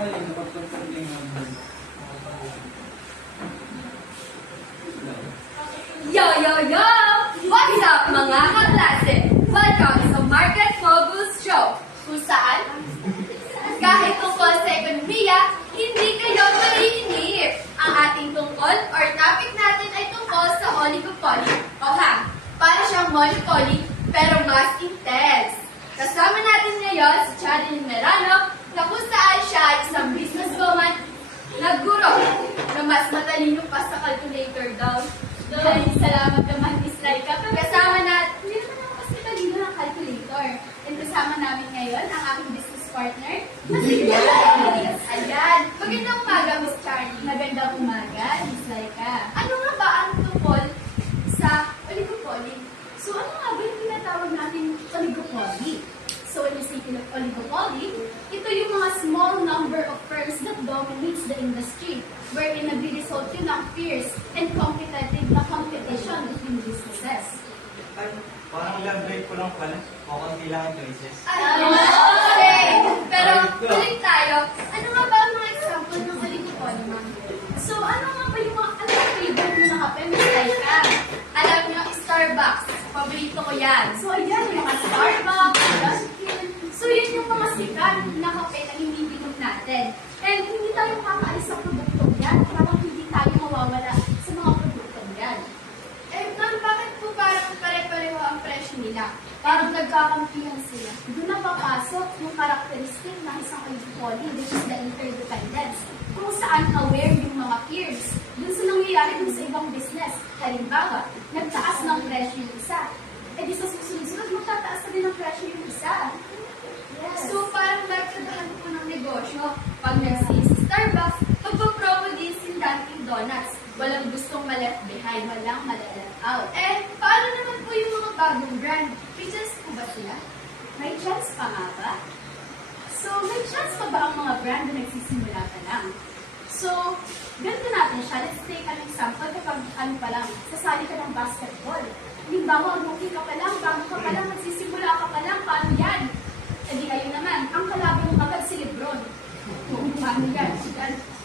Yo, yo, yo! What's up mga kaklase? Welcome sa Market Moguls Show, kung saan kahit tungkol sa ekonomiya, hindi kayo maiinip. Ang ating tungkol or topic natin ay tungkol sa oligopoly. O ha, para siyang monopoly pero mas intense. Kasama natin ngayon si Charilyn Merano na kung saan siya ay isang businesswoman na guro na mas matalino pa sa calculator daw. Ay, salamat naman, Miss Laika. Kasama natin, hindi naman ako kasi talino ng calculator. And kasama namin ngayon ang aking business partner. Ayan. Magandang umaga, Miss Charlie. Magandang umaga, Miss Laika. Ano nga ba ang tungkol sa oligopoly? So, ano nga ba yung tinatawag natin oligopoly? So, when you say oligopoly, ito yung mga small number of firms that dominates the industry, wherein nagre-result yun ng fierce and competitive na competition between businesses. Ay, parang elaborate ko lang pala. Kukunti lang ang choices. Okay! Pero, ulit tayo. Ano nga ba ang mga example ng oligopoly, ma'am? So, ano nga ba yung mga favorite mo na kape, Miss Laika? Alam niyo, Starbucks. Paborito ko yan. So, ayan, yung mga Starbucks, Dunkin'. So, yun yung mga sikat na kape na hinihinom natin. And hindi tayo makakaalis sa produktong yan. Parang hindi tayo mawawala sa mga produktong yan. Eh, ma'am, bakit po parang pare-pareho ang presyo nila? Parang nagkakampihan sila. Doon na papasok yung characteristic ng isang oligopoly, which is the interdependence. Kung saan aware yung mga peers dun sa nangyayari dun sa ibang business. Halimbawa, nagtaas ng presyo yung isa. Eh di sa susunod-sunod, magtataas na din ng presyo yung isa. Yes. So, parang nagtadahan po ng negosyo. Pag nag-sales si Starbucks, magpapromo din si Dunkin' Donuts. Walang gustong ma-left behind, walang ma-left out. Eh, paano naman po yung mga bagong brand? May chance po ba sila? May chance pa nga ba? So, may chance pa ba ang mga brand na nagsisimula pa lang? So, ganito natin siya. Let's take an example kapag ano pa lang, sasali ka ng basketball. Halimbawa, rookie ka pa lang, bago ka pa lang, magsisimula ka pa lang, paano yan? E di kayo naman, ang kalaban mo agad si Lebron. Paano yan?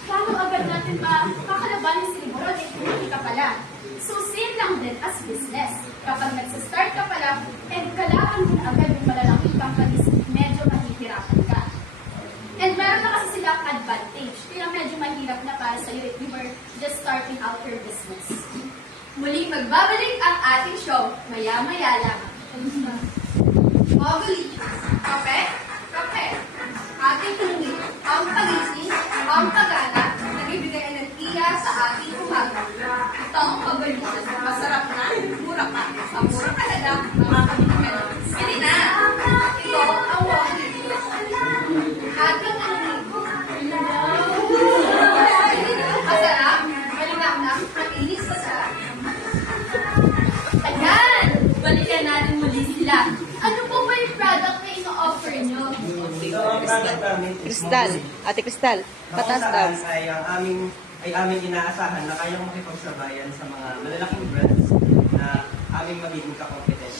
Paano agad natin makakalabanin si Lebron? Eh, rookie ka pa lang. So, same lang din as business. Kapag nagsastart ka pa lang, and kailangan din agad yung malalaking companies, medyo mahihirapan ka. And meron na kasi silang advantage. Kaya medyo mahirap na para sa'yo if you were just starting out your business. Muli magbabalik ang ating show. Maya-maya lang. Moguli. Kape? Kape. Ating tuloy. Ang pagising, ang pagana, nagbibigay enerhiya sa ating umaga. Ito ang pagalitan. Masarap na, mura pa. Sa mura talaga, makakabili ka na. Hindi na. Ito ang Moguli. Ating masarap, malinamnam, makinis sa sarap. Ayan! Balikan natin muli sila. Ano po ba yung product na ino-offer nyo? Ito ang product namin. Kristal. Ate Kristal, patas daw. Ay aming inaasahan na kayang makipagsabayan sa mga malalaking brands na aming magiging kakompetent.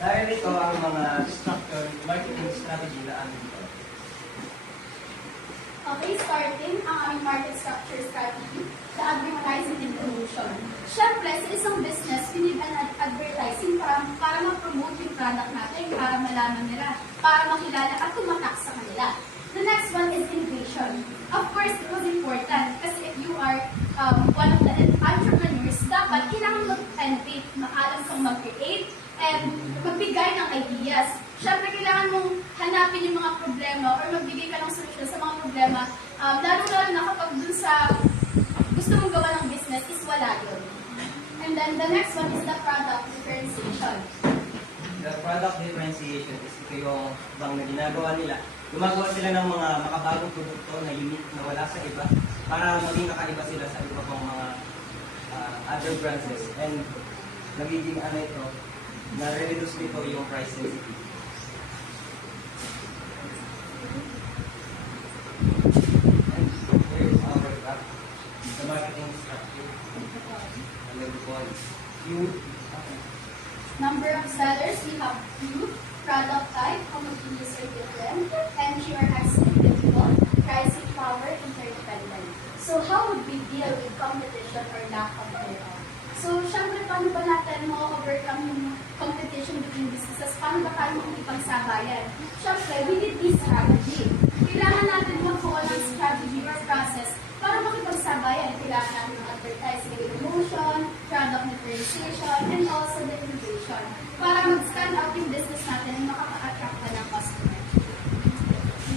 Dahil ito ang mga structure, marketing strategy na aming ito. Okay, starting ang aming market structure strategy, the advertising and promotion. Siyempre, sa isang business, we need an advertising para ma-promote yung product natin, para malaman nila, para makilala at tumatak sa kanila. The next one is innovation. Of course, it was important kasi if you are one of the entrepreneurs, dapat kailangan mag-innovate, maalam kang mag-create, and magbigay ng ideas. Siyempre, kailangan mong hanapin yung mga problema or magbigay ka ng solusyon sa mga problema. Lalo-lalo na kapag dun sa gusto mong gawa ng business is wala yun. And then the next one is the product differentiation. The product differentiation is ito yung bang na ginagawa nila. Gumagawa sila ng mga makabagong produkto na unique na wala sa iba para maging kakaiba sila sa iba pang mga other brands. And nagiging ano ito, na-reduce nito yung price sensitivity. And here's our graph. The marketing structure. Number of sellers, we have 2. Product type, homogeneous or different. Entry or exit difficult. Pricing power, natin ma-overcome yung competition between businesses? Paano ba tayo makikipagsabayan? Siyempre, we need this strategy. Kailangan natin magbuo ng strategy or process para makipagsabayan. Kailangan natin ng advertising, promotion, product differentiation, and also the innovation para mag-stand out yung business natin and makaka-attract pa ng customer.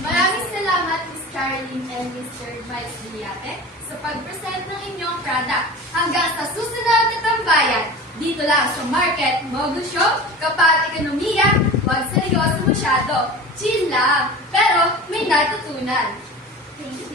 Maraming salamat, Ms. Caroline and Mr. Vice Villate, sa pag-present ng inyong product. Hanggang sa susunod na tambayan, dito lang sa Market Mogul Show, kapag ekonomiya, huwag seryoso masyado. Chill lang, pero may natutunan. Thank you.